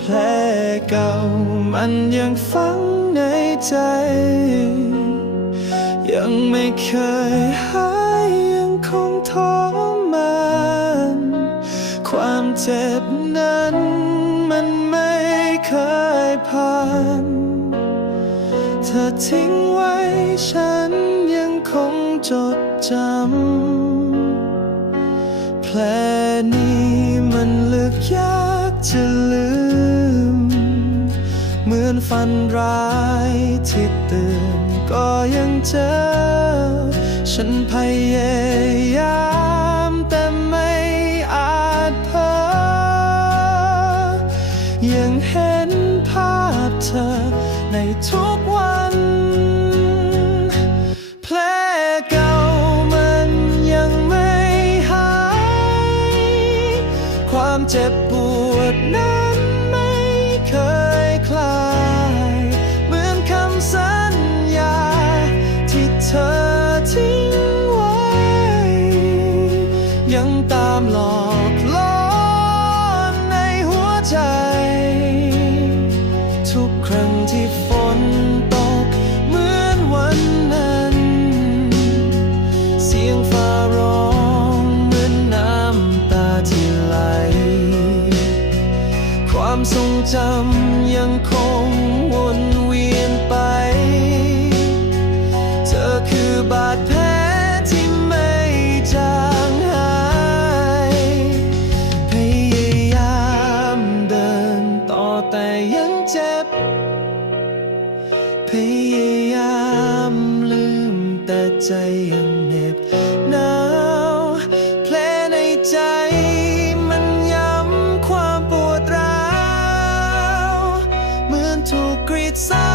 พลเก่ามันยังฝังในใจ ยังไม่เคยหายยังคงทรมานความเจ็บนั้นมันไม่เคยผ่าน เธอทิ้งไว้ฉันยังคงจดจำแผลนี้มันลึกยาก จะลืม เหมือนฝันร้ายที่ตื่นก็ยังเจอ ฉันพยายามแต่ไม่อาจเพ้อยังเห็นภาพเธอในทุกวัน ความเจ็บปวดนั้นไม่เคยคลาย เหมือนคำสัญญา ที่เธอทิ้งไว้ ยังตามหลอกล่อในหัวใจ ทุกครั้งที่ ความทรงจำยังคงวนเวียนไป เธอคือบาดแผลที่ไม่จางหาย พยายามเดินต่อแต่ยังเจ็บ พยายามลืมแต่ใจยัง ย้ำ